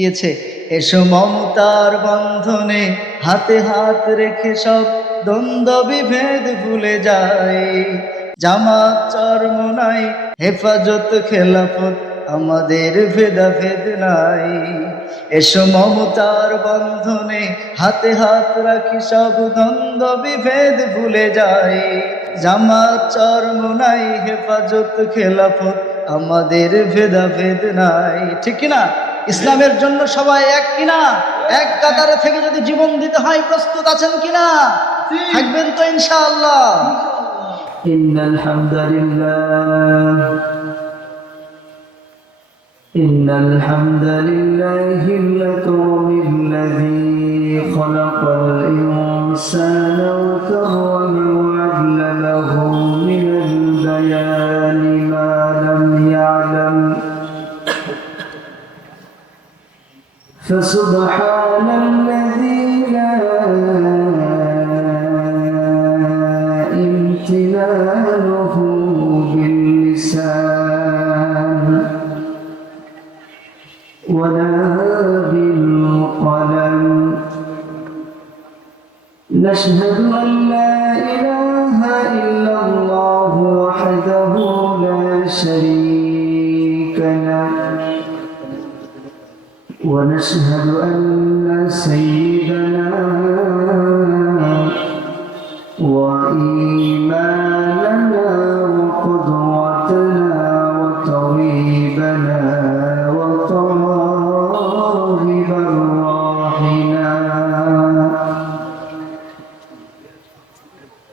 দিয়েছে। এসো মমতার বন্ধনে হাতে হাত রেখে সব দ্বন্দ্ব বিভেদ ভুলে যায়। জামাত চরমোনাই হেফাজত খেলাফত আমাদের ভেদাভেদ নাই। এসো মমতার বন্ধনে হাতে হাত রাখি সব দ্বন্দ্ব বিভেদ ভুলে যায়। জামাত চরমোনাই হেফাজত খেলাফত আমাদের ভেদাভেদ নাই। ঠিক কিনা? ইসলামের জন্য সবাই এক কিনা? এক কাতারে থেকে যদি জীবন দিতে হয় প্রস্তুত আছেন কিনা? থাকবেন তো ইনশাআল্লাহ? ইন্নাল হামদুলিল্লাহ الذي خلق الإنسان وكرمه وعلمه من البيان ما لم يعلم فسبحان الذي لا امتنانه باللسان ولا بالقلم نشهد أن لا إله إلا الله وحده لا شريك له ونشهد أن سيدنا وإيماننا وقدوتنا وطبيبنا وطالب أرواحنا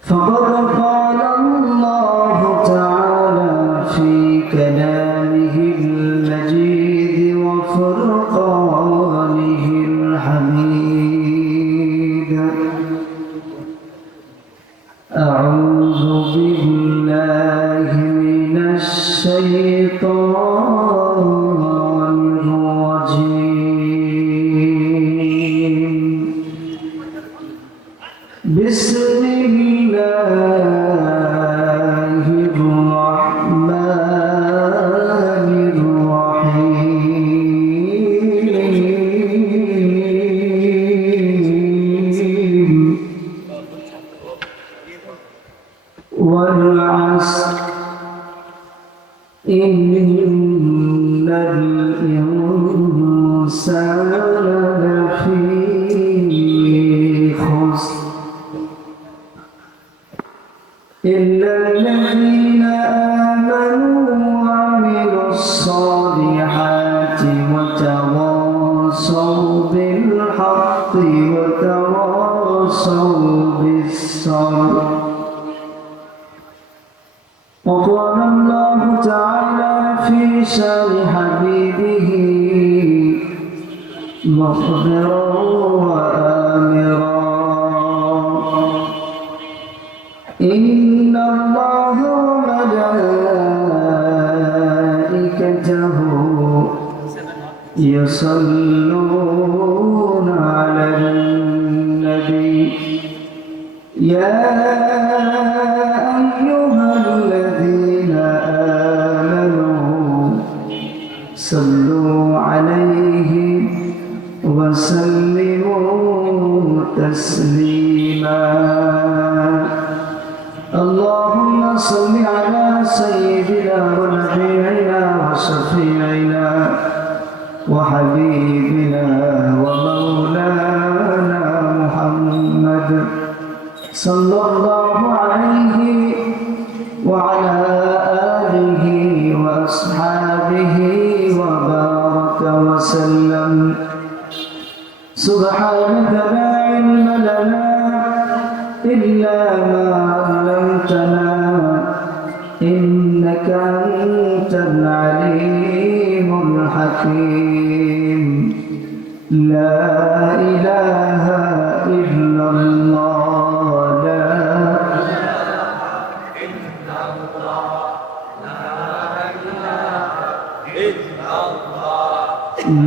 فقد قال الله تعالى في كلامه المجيد وفرقانه الحميد أعوذ بالله من الشيطان الرجيم بسم الله الرحمن الرحيم والعصر إن الإنسان لفي خسر إلا الذين آمنوا وعملوا الصالحات وتواصوا بالحق وتواصوا بالصبر وقال الله تعالى في شان حبيبه مخبرا وآمرا إن الله وملائكته يصلون على النبي يا أيها الذين آمنوا صلوا عليه وسلموا تسليما اللهم صل على سيدنا ونبينا وشفيعنا وحبيبنا ومولانا محمد صلى الله عليه وعلى آله وأصحابه وبارك وسلم سبحانك لا علم لنا إلا ما علمتنا إنك أنت العليم الحكيم لا إله إلا الله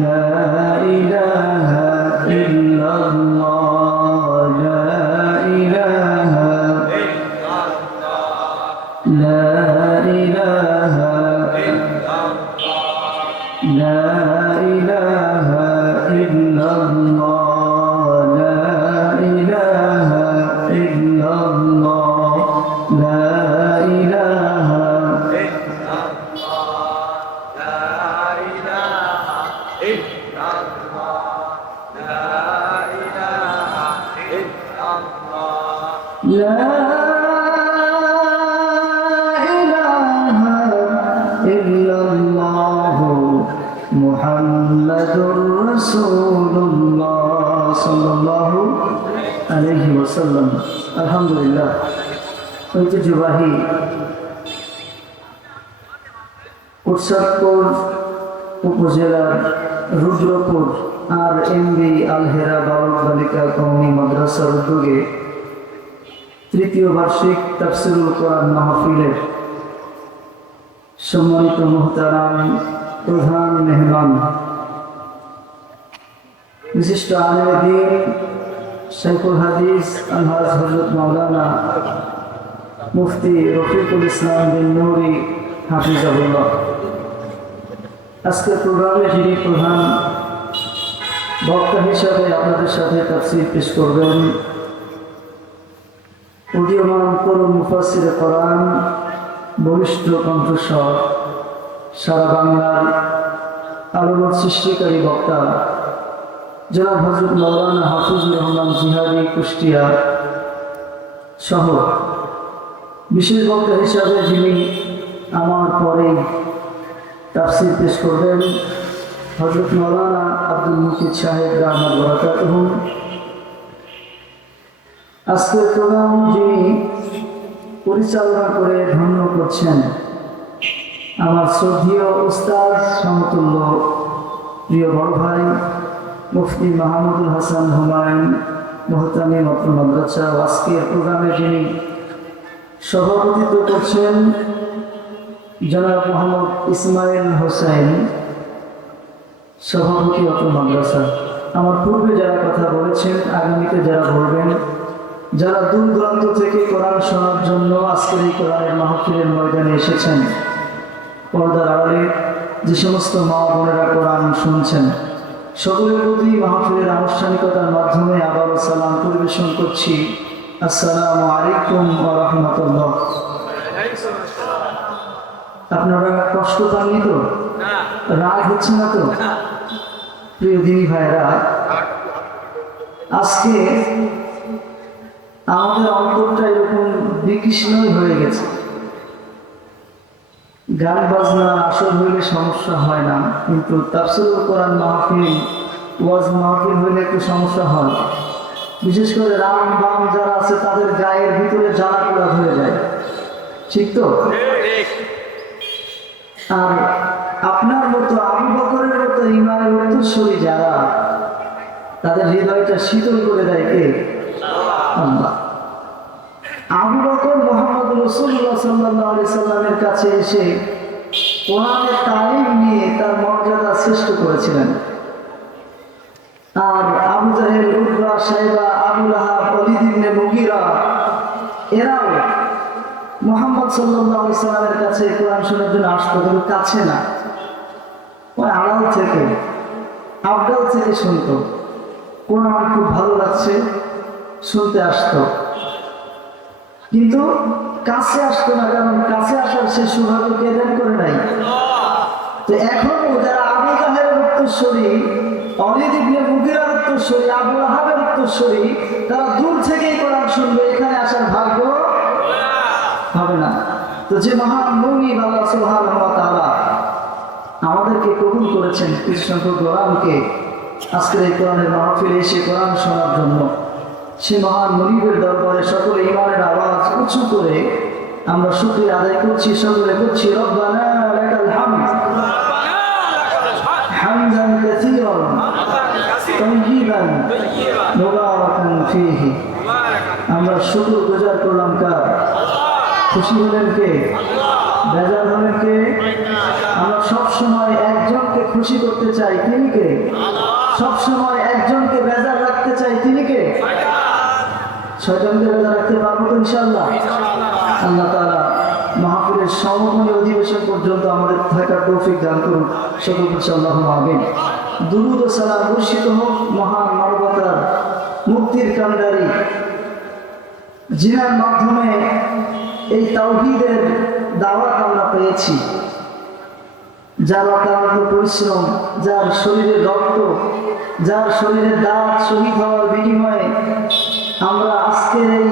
لا إله إلا الله لا إله إلا الله لا إله لا إله إلا الله محمد رسول الله صلى الله عليه وسلم الحمد لله ঐতিহ্যবাহী উৎসবপুর উপজেলার রুদ্রপুর আর এমবি আলহেরা বালক বালিকা কওমি মাদ্রাসার উদ্যোগে তৃতীয় বার্ষিক তাফসীরুল কোরআন মাহফিলের সম্মানিত মুহতারাম প্রধান মেহমান বিশিষ্ট আলেম দ্বীন শাইখুল হাদিস আলহাজ হযরত মাওলানা মুফতি রফিকুল ইসলাম বিন নুরি হাফিজাহুল্লাহ। আজকের প্রোগ্রামে যিনি প্রধান বক্তা হিসাবে আপনাদের সাথে তাফসীর পেশ করবেন উদীয়মান তরুণ মুফাসসিরে কোরআন বলিষ্ঠ কণ্ঠস্বর সারা বাংলার আলোড়ন সৃষ্টিকারী বক্তা জনাব হযরত মাওলানা হাফিজুর রহমান জিহাদি কুষ্টিয়া সহ বিশেষ বক্তা হিসাবে যিনি আমার পরে তাফসীর পেশ করবেন হযরত মাওলানা আব্দুল মুকিত সাহেব দামাত বরাকাতুহু। আজকের প্রোগ্রাম যিনি পরিচালনা করে ধন্য করছেন আমার শ্রদ্ধেয় উস্তাদ সমতুল্য প্রিয় বড় ভাই মুফতি মাহমুদুল হাসান হুমায়ুন মুহতামিম মত্ন মাদ্রাসা। আজকের প্রোগ্রামে যিনি সভাপতিত্ব করছেন জনাব মোহাম্মদ ইসমাইল হোসেন সভাপতি অত্র মাদ্রাসা। আমার পূর্বে যারা কথা বলেছেন আগামীতে যারা বলবেন, যারা দূর দূরান্ত থেকে কোরআন শোনার জন্য আজকের এই কোরআনের মাহফিলের ময়দানে এসেছেন, পর্দার আড়ালে যে সমস্ত মা বোনেরা কোরআন শুনছেন, সকলের প্রতি মাহফিলের আনুষ্ঠানিকতার মাধ্যমে আবারও সালাম পরিবেশন করছি। আসসালামু আলাইকুম ওয়া রাহমাতুল্লাহ। আপনারা কষ্ট পাননি তো? রাগ হচ্ছে না তো? প্রিয় দিনী ভাইরা, আজকে আমাদের অন্তরটা এরকম বিকৃষ্ণই হয়ে গেছে। গান বাজনা আসর হইলে সমস্যা হয় না, কিন্তু তাফসীরুল কোরআন মাহফিল ওয়াজ মাহফিল হইলে একটু সমস্যা হয়। বিশেষ করে রাম বাম যারা আছে তাদের গায়ের ভিতরে জ্বালা পোড়া ধরে যায়, ঠিক তো? আর আপনার মতো আবু বকরের মতো ইমানের উত্তরসূরি যারা, তাদের হৃদয়টা শীতল করে দেয় কে? আল্লাহ। আবু বকর মুহাম্মদ রাসূলুল্লাহ সাল্লাল্লাহু আলাইহি সাল্লামের কাছে এসে কোরআনের তালিম নিয়ে তার মর্যাদা সৃষ্টি করেছিলেন। আর আবু জাহেল, উতবা, শাইবা, আবু লাহাব, ওয়ালিদ ইবনে মুগীরা এরাও মুহাম্মদ সাল্লাল্লাহু আলাইহি সাল্লামের কাছে কোরআন শোনার জন্য আসতো, কিন্তু কাছে না, ওই আড়াল থেকে আবদাল থেকে শুনতো। কোরআন খুব ভালো লাগছে শুনতে আসতো, কিন্তু কাছে আসতো না, কারণ কাছে আসার সে সৌভাগ্য কে দান করে নাই। তো এখন যারা আবু জাহেলের উত্তরসূরি, ওয়ালিদ ইবনে মুগীরার উত্তরসূরি, আবু লাহাবের উত্তরসূরি, তারা দূর থেকেই কোরআন শুনবে, এখানে আসার ভাগ্য হবে না। তো যে মহান মুনিব আল্লাহ সুবহানাহু ওয়া তাআলা আমাদেরকে কবুল করেছেন কিছু সংখ্যক গোলামকে আজকের এই কোরআনের মাহফিলে এসে কোরআন শোনার জন্য, সে মহান মুনিবের দরবারে সকলে ইমানের আওয়াজ উঁচু করে আমরা শুকরিয়া আদায় করছি। সকলে করছি রব্বানা লাকাল হামদ হামদান কাসীরান তাইয়িবান মুবারাকান ফীহি। আমরা শুকর গুজার করলাম কার? খুশি হলেন কে? বেজার হলেন কে? আমরা সব সময় একজনকে খুশি করতে চাই, তিনি কে? সব সময় একজনকে বেজার রাখতে চাই, তিনি কে? শয়তানকে বেজার রাখতে পারবো তো ইনশাআল্লাহ? আল্লাহ তাআলা মাহফিলের সমাপনী অধিবেশন পর্যন্ত আমাদের থাকার তৌফিক দান করুন, সকল ইনশাআল্লাহ আমিন। দুরূদ ও সালাম বর্ষিত হোক মহান মানবতার মুক্তির কান্ডারি, যিনার মাধ্যমে এই তাওহীদের দাওয়াত আমরা পেয়েছি, যার অক্লান্ত পরিশ্রম, যার শরীরে রক্ত, যার শরীরে দাঁত শহীদ হওয়ার বিনিময়ে আমরা আজকের এই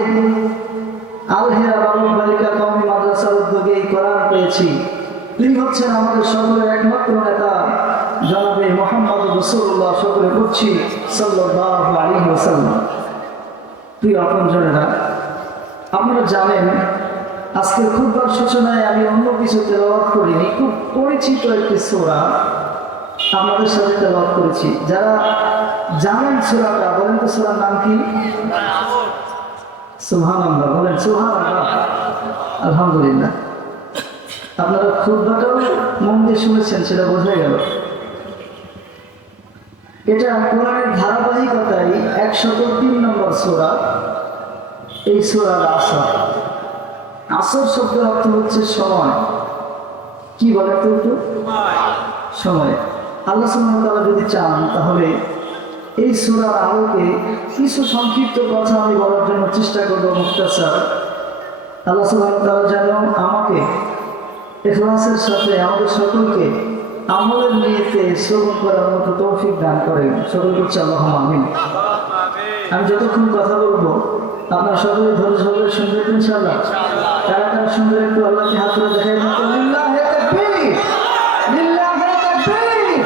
আলহেরা বালক বালিকা কওমি মাদ্রাসার উদ্যোগে এই কোরআন পেয়েছি। তিনি হচ্ছেন আমাদের সকলের একমাত্র নেতা জনাবে মুহাম্মদ রাসূলুল্লাহ, সকলে পড়ছি সাল্লাল্লাহু আলাইহি ওয়াসাল্লাম। প্রিয় আপনজনেরা, আপনারা জানেন আজকের খুতবার সূচনায় আমি অন্য কিছু তেলাওয়াত করিনি, খুব পরিচিত একটি সূরা আপনাদের সাথে তেলাওয়াত করেছি। যারা জানেন সূরাটা, বলেন তো সূরার নাম কি? সুবহানাল্লাহ, বলেন সুবহানাল্লাহ, আলহামদুলিল্লাহ। আপনারা খুতবাটাও মন দিয়ে শুনেছেন, সেটা বোঝা গেল। এটা কোরআনের ধারাবাহিকতায় 103 নম্বর সূরা। এই সূরার আসর, আসর শব্দের অর্থ হচ্ছে সময়। কি বলে তো একটু? সময়। আল্লাহ সুবহানাহু ওয়া তাআলা যদি চান তাহলে এই সূরার আলোকে কিছু সংক্ষিপ্ত কথা আমি বলার জন্য চেষ্টা করব, মুখতাসার। আল্লাহ সুবহানাহু ওয়া তাআলা যেন আমাকে ইখলাসের সাথে আমাদের সকলকে আমলের নিয়তে শ্রবণ করার মতো তৌফিক দান করেন। সকল করছে আল্লাহুম্মা আমিন। আমি যতক্ষণ কথা বলবো আপনারা সকলে ধৈর্য সহকারে শুনবেন ইনশাআল্লাহ। কারা কারা শুনবেন একটু আল্লাহকে হাত তুলে দেখাই দিন। লিল্লাহি তাকবীর, লিল্লাহি তাকবীর।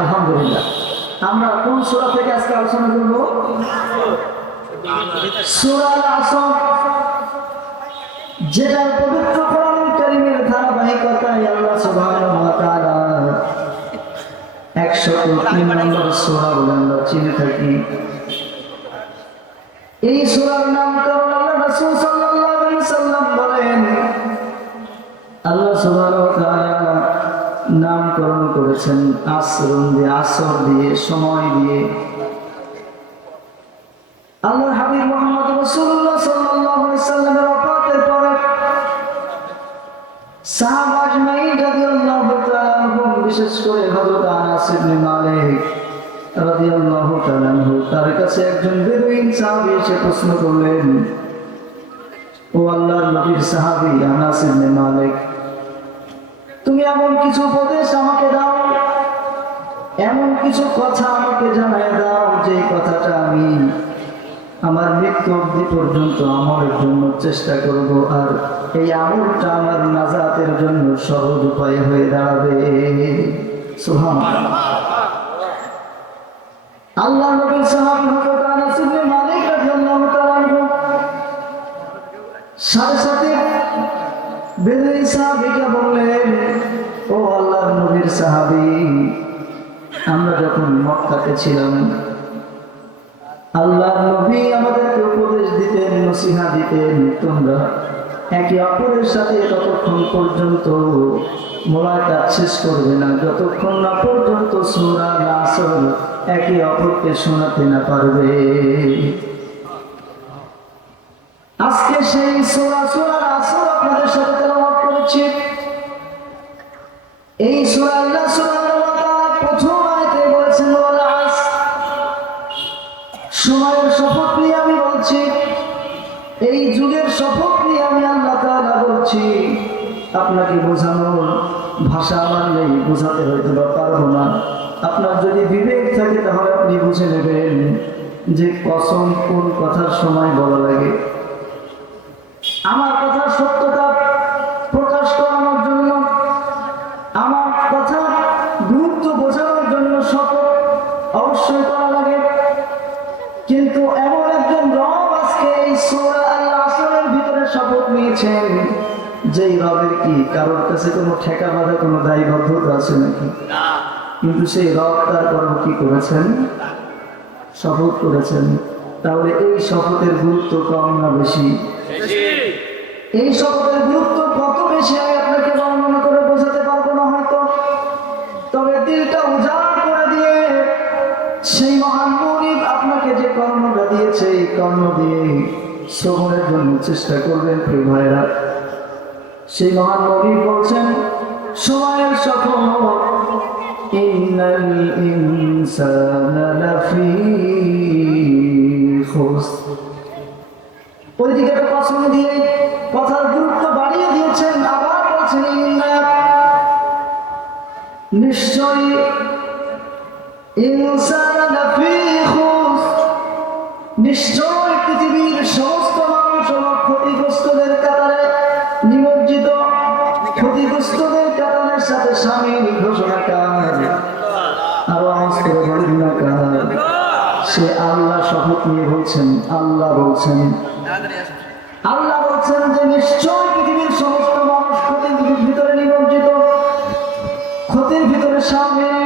আলহামদুলিল্লাহ। আমরা কোন সূরা থেকে আজকে আলোচনা করব? সূরা আল-আসর, যেটা পবিত্র কোরআনুল কারীমের ধারাবাহিকতায় আল্লাহ সুবহানাহু ওয়া তাআলা 103 নম্বর সূরা বলে আমরা চিনে থাকি। এই সূরার নামকরণ আল্লাহ রাসূল সাল্লাল্লাহু আলাইহি সাল্লাম বলেন, আল্লাহ সুবহানাহু ওয়া তাআলা নামকরণ করেছেন আসর দিয়ে, আসর দিয়ে, সময় দিয়ে। আল্লাহর হাবিব মুহাম্মদ রাসূলুল্লাহ সাল্লাল্লাহু আলাইহি সাল্লামের ওফাতের পরে সাহাবা আজমাইন রাদিয়াল্লাহু তাআলা আনহুম, বিশেষ করে হযরত আনাস ইবনে মালিক রাদিয়াল্লাহু তাআলা আনহু, তার কাছে একজন বেদুইন সাহাবী এসে প্রশ্ন করলেন, ও আল্লাহর নবীর সাহাবী আনাস ইবনে মালিক, তুমি এমন কিছু উপদেশ আমাকে দাও, এমন কিছু কথা আমাকে জানায় দাও যে কথাটা আমি আমার মৃত্যু অবধি পর্যন্ত আমলের জন্য চেষ্টা করব, আর এই আমলটা আমার নাজাতের জন্য সহজ উপায় হয়ে দাঁড়াবে। সুবহানাল্লাহ। আল্লাহ নবীর সাহাবী হযরত আনাস ইবনে মালিক রাদিয়াল্লাহু তাআলা আনহু সাথে সাথে বেদুইন সাহাবীকে বললেন, ও আল্লাহর নবীর সাহাবী, আমরা যখন মক্কাতে ছিলাম আল্লাহর নবী আমাদেরকে উপদেশ দিতেন, নসিহত দিতেন, তোমরা একে অপরের সাথে ততক্ষণ পর্যন্ত মোলাকাত শেষ করবে না যতক্ষণ না পর্যন্ত সূরা আল-আসর একে অপরকে শোনাতে না পারবে। আজকে সেই সূরা আল-আসর আপনাদের সাথে তেলাওয়াত করেছি। এই সূরা আল্লাহ সুবহানাহু ওয়া তাআলা প্রথম আয়াতে বলেছেন, ওয়াল আসর, সময়ের শপথ নিয়ে আমি বলছি, এই যুগের শপথ নিয়ে আমি আল্লাহ তাআলা বলছি। আপনাকে বোঝানোর ভাষা আমার নেই, বোঝাতে হয়তো বা পারবো না। আপনার যদি বিবেক থাকে তাহলে আপনি বুঝে নেবেন যে কসম কোন কথার সময় বলা লাগে। আমার কথার সত্যতা প্রকাশ করানোর জন্য, আমার কথা গুরুত্ব বোঝানোর জন্য শপথ অবশ্যই করা লাগে। কিন্তু এমন একজন রব আজকে এই সূরা আল-আসরের ভিতরে শপথ নিয়েছেন, যেই রবের কি কারোর কাছে কোনো ঠেকা বাঁধা কোনো দায়বদ্ধতা আছে নাকি? কিন্তু সেই রব তারপর কি করেছেন? শপথ করেছেন। তাহলে এই শপথের গুরুত্ব কম না বেশি? এই শপথের গুরুত্ব কত বেশি আমি আপনাকে বর্ণনা করে বোঝাতে পারবো না হয়তো, তবে দিলটা উজাড় করে দিয়ে সেই মহান মুনিব আপনাকে যে কর্মটা দিয়েছে এই কর্ম দিয়ে শ্রবণের জন্য চেষ্টা করবেন। প্রিয় ভাইরা, সেই মহান মুনিব বলছেন, সময়ের শপথ, ইন্নাল ইনসানা লাফি খুসর। ওইদিকে একটা কসম দিয়ে কথার গুরুত্ব বাড়িয়ে দিয়েছেন, আবার বলছেন ইনসান লাফি খুসর, নিশ্চয় পৃথিবীর সমস্ত মানুষ হলো ক্ষতিগ্রস্তদের কাতারে নিমজ্জিত। ক্ষতিগ্রস্তদের কাতারের সাথে শামিল ঘোষণাকার, আরো আওয়াজ করে বলেন না কার? সে আল্লাহ শপথ নিয়ে বলছেন, আল্লাহ বলছেন, আল্লাহ বলছেন যে নিশ্চয় পৃথিবীর সমস্ত মানুষ ক্ষতির ভিতরে নিমজ্জিত, ক্ষতির ভিতরে শামিল।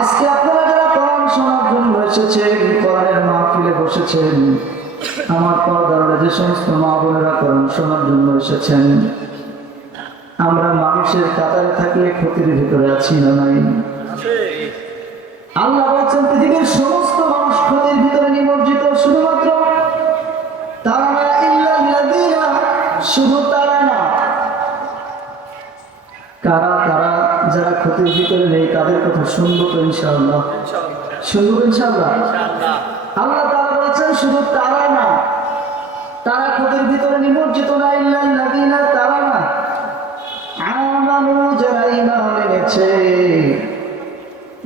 আজকে আপনারা যারা কোরআন শোনার জন্য এসেছেন, কোরআনের মাহফিলে বসেছেন, আমার পর্দার যে সমস্ত মা বোনেরা কোরআন শোনার জন্য এসেছেন, আমরা মানুষের কাতারে থাকলে ক্ষতির ভিতরে আছি না নাই? আল্লাহ বলছেন পৃথিবীর সমস্ত মানুষ ক্ষতির ভিতরে নিমজ্জিত, শুধুমাত্র তারা না, ইল্লাল্লাযীনা, শুধু তারা না। কারা কারা? যারা ক্ষতির ভিতরে নেই তাদের কথা শুনবো তো ইনশাআল্লাহ, শুনবো ইনশাআল্লাহ। আল্লাহ তাআলা বলেছেন শুধু তারা না, তারা ক্ষতির ভিতরে নিমজ্জিত না, ইল্লাল্লাযীনা, তারা না, আমানু, যারা ঈমান এনেছে,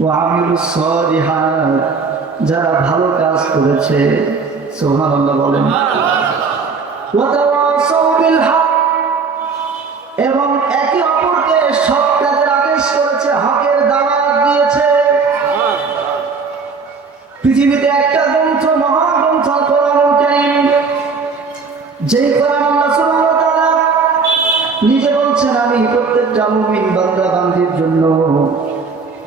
ওয়া আমিলুস সালিহাত, যারা ভালো কাজ করেছে। সুবহানাল্লাহ বলেন। ওয়া তাওয়াসাউ বিল হক, এবং একে অপরকে সৎ কাজের আদেশ করেছে, হকের দাওয়াত দিয়েছে। পৃথিবীতে একটা গ্রন্থ, মহাগ্রন্থ কোরআনুল কারীম, যেই কোরআন আল্লাহ সুবহানাহু ওয়া তাআলা নিজে বলছেন আমি প্রত্যেকটা মুমিন বান্দা বান্দির জন্য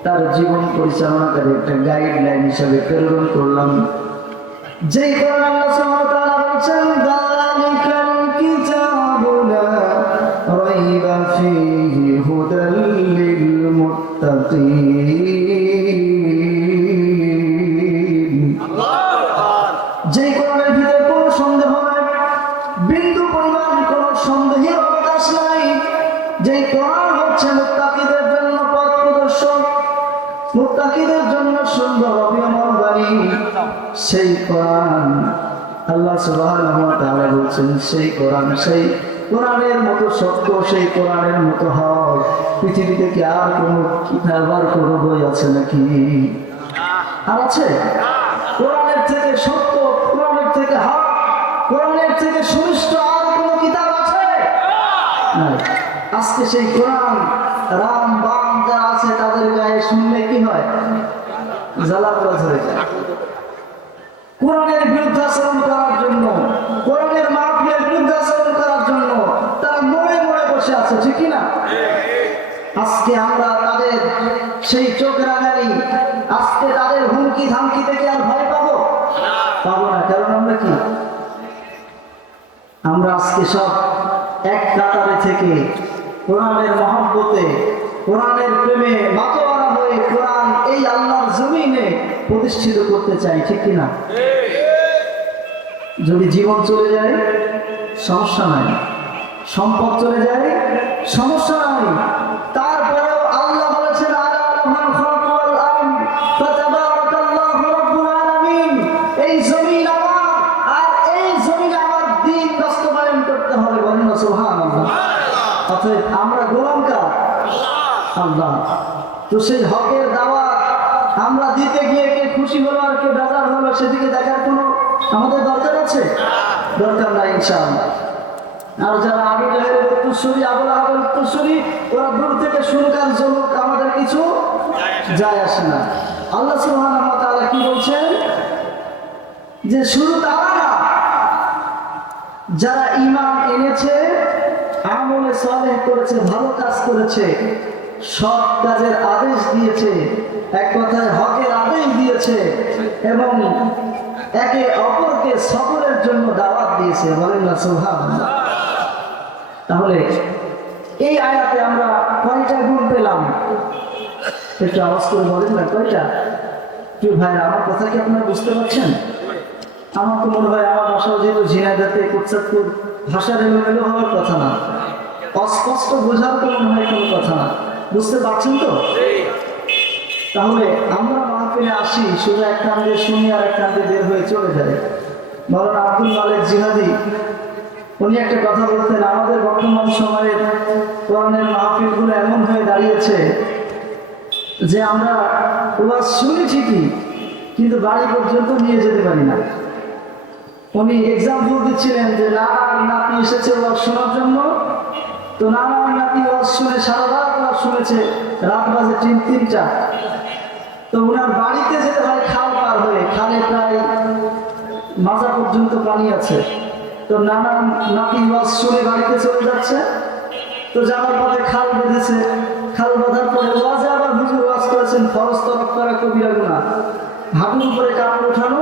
তার জীবন পরিচালনাকারী একটা গাইডলাইন হিসাবে প্রেরণ করলাম। যেই কোরআন আল্লাহ সুবহানাহু ওয়া তাআলা বলছেন যালিকাল কিতাবু লা রাইবা ফীহি হুদাল লিল মুত্তাকিন। যেই কোরআনের ভিতরে কোনো সন্দেহ নাই, বিন্দু পরিমাণ কোনো সন্দেহের অবকাশ নাই। যেই কোরআন হচ্ছে মুত্তাকিদের জন্য পথ প্রদর্শক, মুত্তাকিদের জন্য সুন্দর অভিমত বাণী, সেই কোরআন আল্লাহ সুবহানাহু ওয়া তাআলা বলছেন সেই কোরআন, সেই কোরআনের মতো সত্য, সেই কোরআনের মতো হক পৃথিবীতে কি আর কোনো কিতাব আর কোনো বই আছে নাকি? আর আছে? কোরআনের থেকে সত্য, কোরআনের থেকে হক, কোরআনের থেকে সুনিষ্ঠ আর কোনো কিতাব আছে? নাই। আজকে সেই কোরআন রাম বাম যারা আছে তাদের গায়ে শুনলে কি হয়? জ্বালা পোড়া ধরে যায়। কোরআনের বিরুদ্ধাচরণ করার জন্য, কোরআনের মাহফিলের বিরুদ্ধাচরণ করার জন্য তারা মরে মরে বসে আছে, ঠিক কি না? আজকে আমরা তাদের সেই চোখ রাঙানি, আজকে তাদের হুমকি ধামকি থেকে আর ভয় পাবো? পাবো না। কারণ আমরা কি? আমরা আজকে সব এক কাতারে থেকে কোরআনের মহব্বতে, কোরআনের প্রেমে মাতোয়ারা হয়ে কোরআন এই আল্লাহর জমিনে প্রতিষ্ঠিত করতে চাই, ঠিক কিনা? যদি জীবন চলে যায় সমস্যা নাই, সম্পদ চলে যায় সমস্যা নাই, তারপরেও আল্লাহ বলেছেন আলা লাহুল খালকু ওয়াল আমর ফাতাবারাকাল্লাহু রাব্বুল আলামিন। এই জমিন আমার, আর এই জমিনে আমার দ্বীন বাস্তবায়ন করতে হবে। বলেন না সুবহানাল্লাহ। অতএব আমরা গোলাম কার? আল্লাহ। তো সেই হকের দাওয়াত আমরা দিতে গিয়ে কে খুশি হলো আর কে বেজার হলো সেদিকে দেখার কোনো আমাদের দরকার আছে? দরকার নাই ইনশাআল্লাহ। আর যারা আবু জাহেলের উত্তরসূরি, আবু লাহাবের উত্তরসূরি, ওরা দূর থেকে শুনুক আর জ্বলুক, আমাদের কিছু যায় আসে না। আল্লাহ সুবহানাহু ওয়া তাআলা কি বলছেন? যে শুধু তারা না, যারা ঈমান এনেছে, আমলে সালেহ করেছে, ভালো কাজ করেছে, সৎ কাজের আদেশ দিয়েছে, এক কথায় হকের আদেশ দিয়েছে, এবং একে অপরকে সবরের জন্য দাওয়াত দিয়েছে। বলেন না সুবহানাল্লাহ। তাহলে এই আয়াতে আমরা কয়টা গুণ পেলাম? একটু আওয়াজ করে বলেন না কয়টা? প্রিয় ভাইরা, আমার কথা কি আপনারা বুঝতে পারছেন? আমার তো মনে হয় আমার ভাষাও যেহেতু ঝিনাইদহে কোটচাঁদপুর, ভাষার এলোমেলো হওয়ার কথা না, অস্পষ্ট বোঝার তো মনে হয় কোনো কথা না। বুঝতে পারছেন তো? তাহলে আমরা মাহফিলে আসি, শুধু এক কান দিয়ে শুনি আর এক কান দিয়ে বের হয়ে চলে যায়। মাওলানা আব্দুল মালিক জিহাদি উনি একটা কথা বলতেন, আমাদের বর্তমান সময়ের কোরআনের মাহফিলগুলো এমন হয়ে দাঁড়িয়েছে, যে আমরা ওয়াজ শুনি ঠিকই, কিন্তু বাড়ি পর্যন্ত নিয়ে যেতে পারি না। উনি এক্সাম্পল দিচ্ছিলেন যে নানা নাতি এসেছে ওয়াজ শোনার জন্য, তো নানা নাতি ওয়াজ শুনে সারা রাত ওয়াজ শুনেছে, রাত বাজে 3টা। তো ওনার বাড়িতে যেতে হয় খাল পার হয়ে, খালে প্রায় মাজা পর্যন্ত পানি আছে। তো নানা নাতি ওয়াজ শুনে বাড়িতে চলে যাচ্ছে, তো যাওয়ার পথে খাল বেঁধেছে, খাল বাঁধার পরে ওয়াজে আবার হুজুর ওয়াজ করেছেন ফরজ তরফ করা কবিরা গুনাহ, হাঁটুর উপরে কাপড় ওঠানো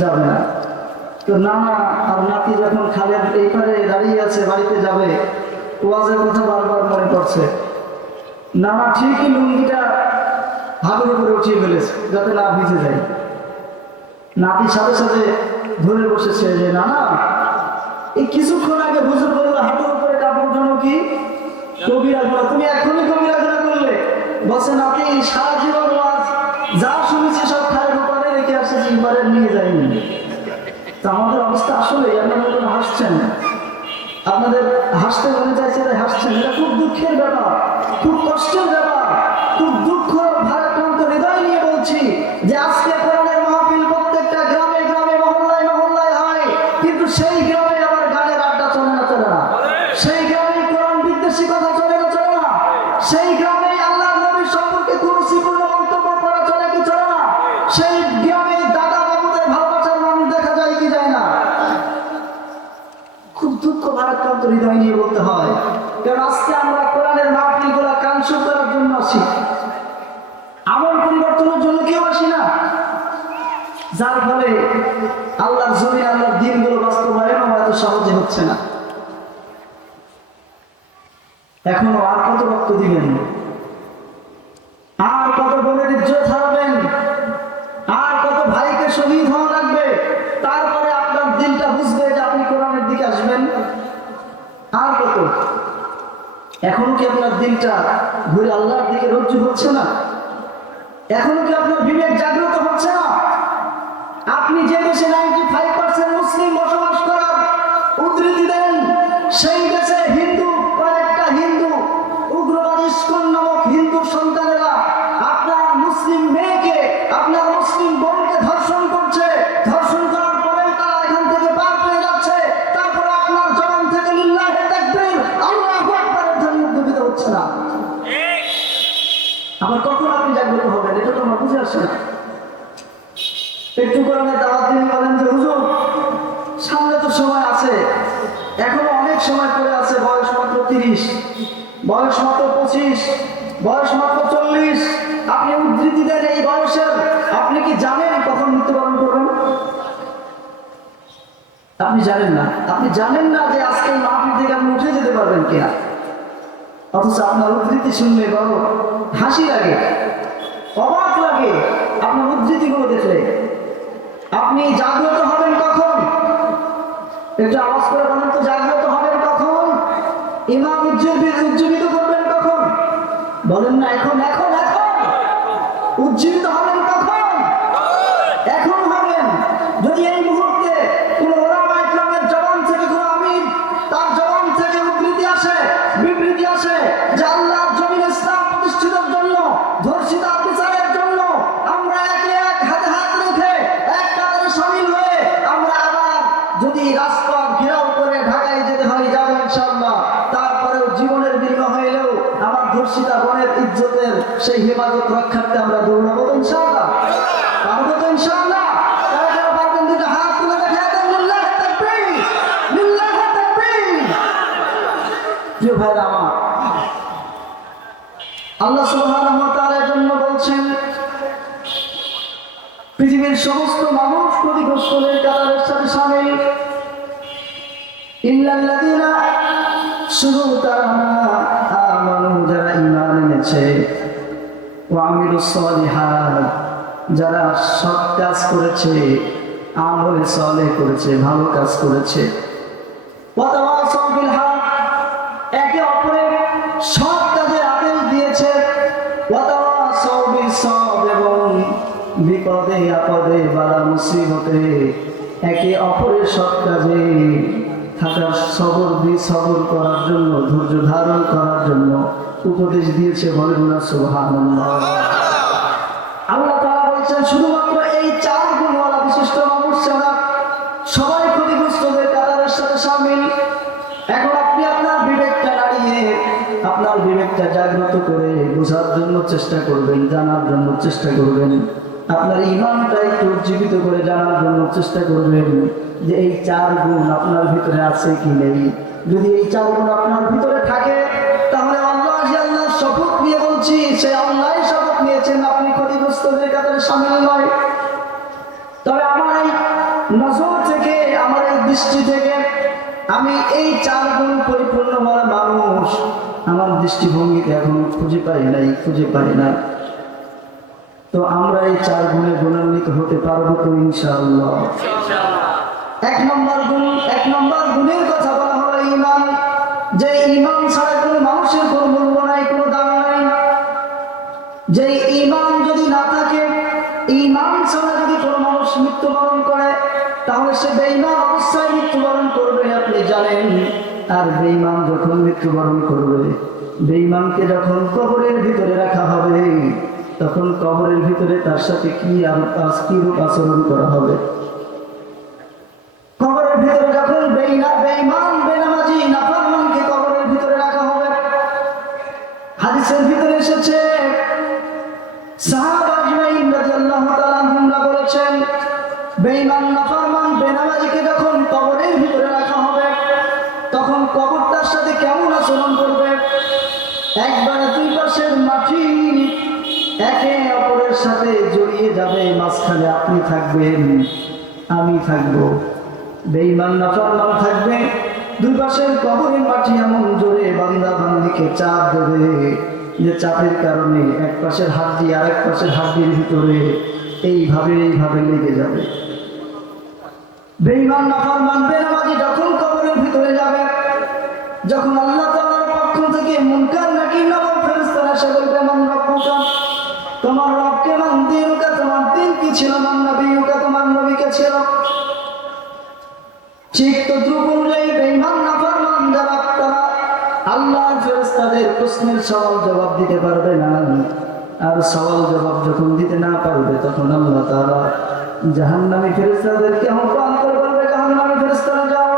যাবে না। তো নানা আর নাতি যখন খালের এইপারে দাঁড়িয়ে আছে বাড়িতে যাবে, ওয়াজের কথা বারবার মনে পড়ছে। নানা ঠিকই লুঙ্গিটা হাতের উপরে উঠিয়ে ফেলেছে যাতে না ভিজে যায়। নাতি সাথে সাথে ধরে বসেছে যে নানা এই কিছুক্ষণ আগে হুজুর বললো হাতের উপরে কাপড় উঠানো কি কবিরা গুনাহ, তুমি এখনই কবিরা গুনাহ করলে। বসে নাতি সারা জীবন ওয়াজ যা শুনেছি সব খালের উপরে রেখে আসতেছি, এবারে নিয়ে যায়নি। তা আমাদের অবস্থা আসলে আপনারা হাসছেন, আপনাদের হাসতে মনে চাইছে তাই হাসছেন। এটা খুব দুঃখের ব্যাপার, খুব কষ্টের ব্যাপার, খুব দুঃখ ভারাক্রান্ত হৃদয় নিয়ে বলছি যে আজকে কোরআনের মাহফিল প্রত্যেকটা গ্রামে গ্রামে মহল্লায় মহল্লায় হয়, কিন্তু সেই গ্রামে আবার গানের আড্ডা চলে না, চলে না। সেই গ্রামে কোরআন বিদ্বেষী কথা চলে না, চলে না। সেই গ্রামে আল্লাহ নবীর সম্পর্কে কুরুচিপূর্ণ মন্তব্য করা চলে কি চলে না। সেই গ্রামে দাদা বাবুদের ভালোবাসার মানুষ দেখা যায় কি যায় না। খুব দুঃখ ভারাক্রান্ত হৃদয় নিয়ে বলতে হয়, কারণ আজকে আমরা কোরআনের মাহফিলগুলো কানসুর করার জন্য আসি, আমল পরিবর্তনের জন্য কেউ আসি না। যার ফলে আল্লাহর জমিন আল্লাহর দিনগুলো বাস্তবায়ন এত সহজে হচ্ছে না। এখনো আর কত রক্ত দিবেন, আর কত বোনের ইজ্জত হারাবেন, আর কত ভাইকে শহীদ হওয়া লাগবে, তারপরে আপনার দিলটা বুঝবে যে আপনি কোরআনের দিকে আসবেন। আর কত, এখনো কি আপনার দিলটা ঘুরে আল্লাহর দিকে রজ্জু হচ্ছে না? এখনো কি আপনার বিবেক জাগ্রত হচ্ছে না? আপনি যে দেশে 95% মুসলিম বসবাস করার উদ্ধৃতি দেন, সেই দেশে হিন্দু কয়েকটা হিন্দু উগ্রবাদী ইস্কন নামক হিন্দু সন্তানেরা আপনার মুসলিম মেয়েকে, আপনার মুসলিম বোনকে ধর্ষণ করছে। ধর্ষণ করার পরেও তারা এখান থেকে পার পেয়ে যাচ্ছে, তারপরে আপনার জবান থেকে লিল্লাহে তাকবীর আল্লাহু আকবারের ধ্বনি উদ্দীপিত হচ্ছে না। আবার কখন আপনি জাগ্রত হবেন এটা তো আমার বুঝে আসছে না। একটু কোরআনের দাওয়াত দিয়ে বলেন যে হুজুর সামনে তো সময় আছে, এখনো অনেক সময় পড়ে আছে, বয়স মাত্র 30, বয়স মাত্র 25, বয়স মাত্র 40, আপনি উদ্ধৃতি দেন এই বয়সের। আপনি কি জানেন কখন মৃত্যুবরণ করবেন? আপনি জানেন না। আপনি জানেন না যে আজকে এই মাহফিল থেকে আপনি উঠে যেতে পারবেন কিনা। অথচ আপনার উদ্ধৃতি শুনলে বড় হাসি লাগে, অবাক লাগে আপনার উদ্ধৃতিগুলো দেখলে। আপনি জাগ্রত হবেন কখন? একটু আওয়াজ করে বলেন তো, জাগ্রত হবেন কখন? ইমাম উজ্জীবিত করবেন কখন? বলেন না এখন এখন এখন। উজ্জীবিত হবেন কখন? এখন হবেন। যদি এই মুহূর্তে কোন ওলামা ইকরামের জবান থেকে কোন আমির তার জবান থেকে উদ্ধৃতি আসে, বিবৃতি আসে যে আল্লাহর জমিনে ইসলাম প্রতিষ্ঠিতের জন্য, ধর্ষিতা বিচারের জন্য আমরা একে এক হাতে হাত রেখে এক কাতারে শামিল হয়ে আমরা আবার যদি রাজপথ ঘেরাও করে ঢাকায় যেতে হয় যাবো ইনশাআল্লাহ। তারপরেও জীবনের বিনিময় হইলেও আমার ধর্ষিতা বোনের ইজ্জতের সেই হেফাজত রক্ষার্থে আমরা দৌড়াবো তো ইনশাআল্লাহ। পারবো তো ইনশাআল্লাহ। কারা কারা পারবেন দুটো হাত তুলে দেখায় দেন, লিল্লাহি তাকবীর, লিল্লাহি তাকবীর। প্রিয় ভাইরা আমার, আল্লাহ সুবহানাহু ওয়া তাআলার জন্য বলছেন পৃথিবীর সমস্ত মানুষ ক্ষতিগ্রস্তদের কাতারের সাথে শামিল। ইল্লাল্লাযীনা, শুধু তারা না, আমানু, যারা ঈমান এনেছে, ওয়া আমিলুস সালিহাত, যারা সৎ কাজ করেছে, আমলে সালেহ করেছে, ভালো কাজ করেছে, ওয়া তাওয়াসাউ বিল হক, একে অপরের সৎ কাজের আদেশ দিয়েছে, ওয়া তাওয়াসাউ বিস সাবর, এবং বিপদে আপদে বালা মুসিবতে একে অপরের সৎ কাজে থাকার সবর করার জন্য, ধৈর্য ধারণ করার জন্য উপদেশ দিয়েছে। বলেন না সুবহানাল্লাহ। আল্লাহ তাআলা বলছেন শুধুমাত্র এই 4 গুণওয়ালা বিশিষ্ট মানুষ ছাড়া সবাই ক্ষতিগ্রস্তদের কাতারের সাথে শামিল। এখন আপনি আপনার বিবেকটা নাড়িয়ে, আপনার বিবেকটা জাগ্রত করে বোঝার জন্য চেষ্টা করবেন, জানার জন্য চেষ্টা করবেন। আপনার ঈমানটা একটু উজ্জীবিত করে জানার জন্য চেষ্টা করবেন যে এই 4 গুণ আপনার ভিতরে আছে কি নেই। যদি এই 4 গুণ আপনার ভিতরে থাকে তাহলে আল্লাহর শপথ নিয়ে বলছি, সে আল্লাহই শপথ নিয়েছেন আপনি ক্ষতিগ্রস্তদের কাতারে শামিল নয়। তবে আমার এই নজর থেকে, আমার এই দৃষ্টি থেকে আমি এই 4 গুণ পরিপূর্ণ হওয়া মানুষ আমার দৃষ্টিভঙ্গিতে এখন খুঁজে পাই না। তো আমরা এই 4 গুণে গুণান্বিত হতে পারবো তো ইনশাআল্লাহ। 1 নম্বর গুণের কথা বলা হলো ঈমান। যে ঈমান ছাড়া কোনো মানুষের কোনো মূল্য নাই, কোনো দাম নাই। যে ঈমান যদি না থাকে, ঈমান ছাড়া যদি কোনো মানুষ মৃত্যুবরণ করে তাহলে সে বেঈমান অবস্থায় মৃত্যুবরণ করবে, আপনি জানেন। আর বেঈমান যখন মৃত্যুবরণ করবে, বেঈমানকে যখন কবরের ভিতরে রাখা হবে, তখন কবরের ভিতরে তার সাথে কি রূপ আচরণ করা হবে। কবরের ভিতরে যখন বেঈমান বেনামাজি নাফরমানকে কবরের ভিতরে রাখা হবে, হাদিসের ভিতরে এসেছে, সাহাবা আজমাইন রাদিয়াল্লাহু তাআলা আনহুরা বলেছেন, বেঈমান নাফরমান বেনামাজিকে যখন কবরের ভিতরে রাখা হবে তখন কবরটার সাথে কেমন আচরণ করবে। একবারে 2 পাশের মাটি একে অপরের সাথে জড়িয়ে যাবে, মাঝখানে আপনি থাকবেন, আমি থাকবো, বেঈমান নাফরমান থাকবে। 2 পাশের কবরের মাটি এমন জোরে বান্দা বান্দিকে চাপ দেবে যে চাপের কারণে এক পাশের হাড্ডি আরেক পাশের হাড্ডির ভিতরে এইভাবে লেগে যাবে। বেঈমান নাফরমান বেনামাজি যখন কবরের ভিতরে যাবে, যখন আল্লাহ তাআলার পক্ষ থেকে মুনকার নাকির নামক ফেরেশতারা এসে বলবে, মান রব্বুকা, তোমার রবকে, মান দীনুকা, তোমার দিন কি ছিল, মান নবিয়ুকা, তোমার নবীকে ছিল। ঠিক তদ্রুপ অনুযায়ী বেঈমান নাফরমান যারা, তারা আল্লাহর ফেরেশতাদের প্রশ্নের সওয়াল জবাব দিতে পারবে না। আর সওয়াল জবাব যখন দিতে না পারবে তখন আল্লাহ তাআলা জাহান্নামী ফেরেশতাদেরকে আহ্বান করে বলবে, জাহান্নামী ফেরেশতারা যাও,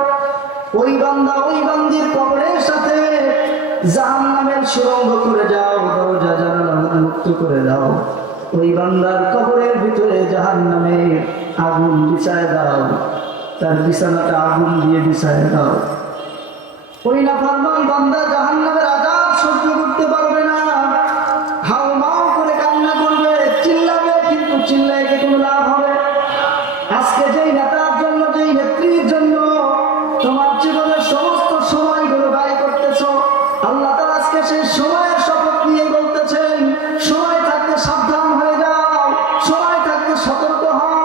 ওই বান্দা ওই বান্দির কবরের সাথে জাহান্নামের সুড়ঙ্গ করে যাও, দরজা জানালা মুক্ত করে দাও, ওই বান্দার কবরের ভিতরে জাহান্নামের আগুন বিছায় দাও, তার বিছানাটা আগুন দিয়ে বিছায় দাও। ওই নাফরমান বান্দা জাহান্নামের আযাব সহ্য করতে পারবে না, হাউমাউ করে কান্না করবে, চিল্লাবে, কিন্তু চিল্লায় কি কোনো লাভ হবে? আজকে যেই নেতার জন্য, যেই নেত্রীর জন্য তোমার জীবনের সমস্ত সময়গুলো ব্যয় করতেছ, আল্লাহ তাআলা আজকে সেই সময়ের শপথ নিয়ে বলতেছেন, সময় থাকতে সাবধান হয়ে যাও, সময় থাকতে সতর্ক হও,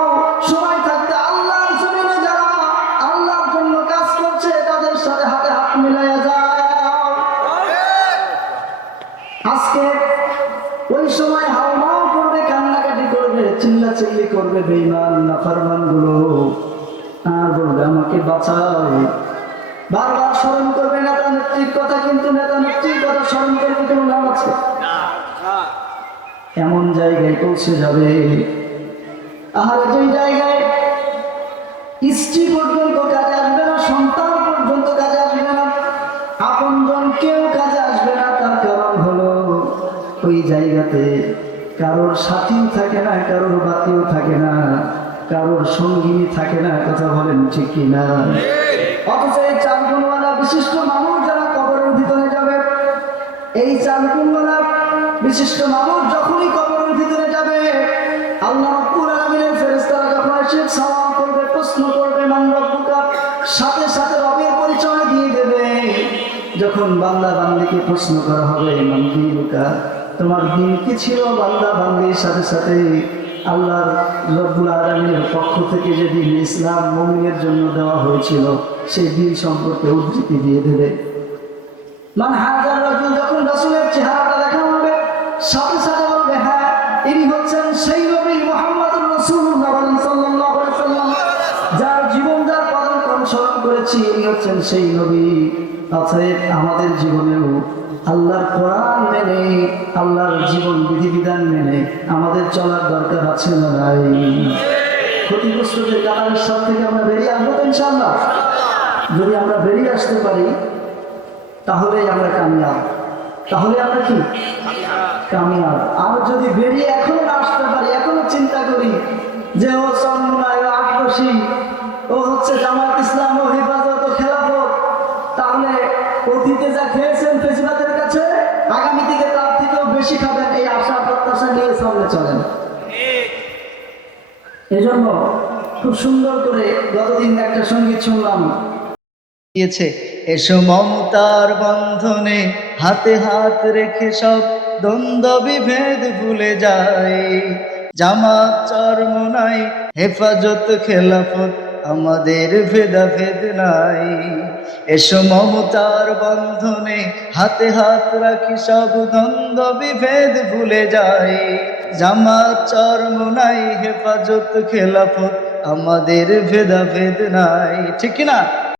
সময় থাকতে আল্লাহর জমিনে যারা আল্লাহর জন্য কাজ করছে তাদের সাথে হাতে হাত মিলাইয়া যাও। আজকে ওই সময় হাউমাউ করবে, কান্নাকাটি করবে, চিল্লাচিল্লি করবে বেঈমান নাফরমান গুলো, আর বলবে আমাকে বাঁচাও। বারবার স্মরণ করবে নেতা নেত্রীর কথা, কিন্তু নেতা নেত্রীর কথা স্মরণ করবে কোনো লাভ আছে? এমন জায়গায় পৌঁছে যাবে, আর যেই জায়গায় স্ত্রী পর্যন্ত কাজে আসবে না, সন্তান পর্যন্ত কাজে আসবে না, আপনজন কেউ কাজে আসবে না। তার কারণ হলো ওই জায়গাতে কারোর সাথীও থাকে না, কারোর বাতিও থাকে না, কারোর সঙ্গী থাকে না। কথা বলেন ঠিক কি না? অথচ এই 4 গুণওয়ালা বিশিষ্ট মানুষ যারা কবরের ভিতরে যাবে, এই 4 গুণওয়ালা বিশিষ্ট মানুষ যখনই কবরের ভিতরে যাবে, আল্লাহ রাব্বুল আলামিনের ফেরেশতারা যখন এসে সওয়াল করবে, প্রশ্ন করবে, মান রব্বুকা, সাথে সাথে রবের পরিচয় দিয়ে দেবে। যখন বান্দা বান্দিকে প্রশ্ন করা হবে, মান দীনুকা, তোমার দিন কি ছিল, বান্দা বান্দির সাথে সাথে আল্লাহ রাব্বুল আলামিনের পক্ষ থেকে যে দিন ইসলাম মুমিনের জন্য দেওয়া হয়েছিল সেই দিন সম্পর্কে উদ্ধৃতি দিয়ে দেবে। মান হাজার রাজুল, যখন রাসূলের চেহারাটা দেখা হবে সাথে সাথে বলবে, হ্যাঁ ইনি হচ্ছেন সেই নবী মুহাম্মদুর রাসূলুল্লাহ সাল্লাল্লাহু আলাইহি ওয়াসাল্লাম, যার জীবন যার পালন অনুসরণ করেছি, ইনি হচ্ছেন সেই নবী, অতএব আমাদের জীবনেও আল্লাহর কোরআন মেনে, আল্লাহর জীবন বিধিবিধান মেনে আমাদের চলার দরকার আছে না নাই? ক্ষতিগ্রস্তদের কাতারের সাথ থেকে আমরা বেরিয়ে আসবো তো ইনশাআল্লাহ। যদি আমরা বেরিয়ে আসতে পারি তাহলেই আমরা কামিয়াব, তাহলে আমরা কি কামিয়াব। আর যদি বেরিয়ে এখনো না আসতে পারি, এখনো চিন্তা করি যে ও চন্দ্রনায়, ও আটবসী, ও হচ্ছে জামাত ইসলাম, ও হেফাজত, ও খেলাফত, তাহলে অতীতে যা খেয়েছেন ফেসিবাদের কাছে, আগামী দিকে তার থেকেও বেশি খাবেন, এই আশা প্রত্যাশা নিয়ে সামনে চলেন। এজন্য খুব সুন্দর করে গতদিন একটা সঙ্গীত শুনলাম, দিয়েছে, এসো মমতার বন্ধনে হাতে হাত রেখে সব দ্বন্দ্ব বিভেদ ভুলে যায়। জামাত চরমোনাই হেফাজত খেলাফত আমাদের ভেদাভেদ নাই। এসো মমতার বন্ধনে হাতে হাত রাখি সব দ্বন্দ্ব বিভেদ ভুলে যায়। জামাত চরমোনাই হেফাজত খেলাফত আমাদের ভেদাভেদ নাই। ঠিক কিনা?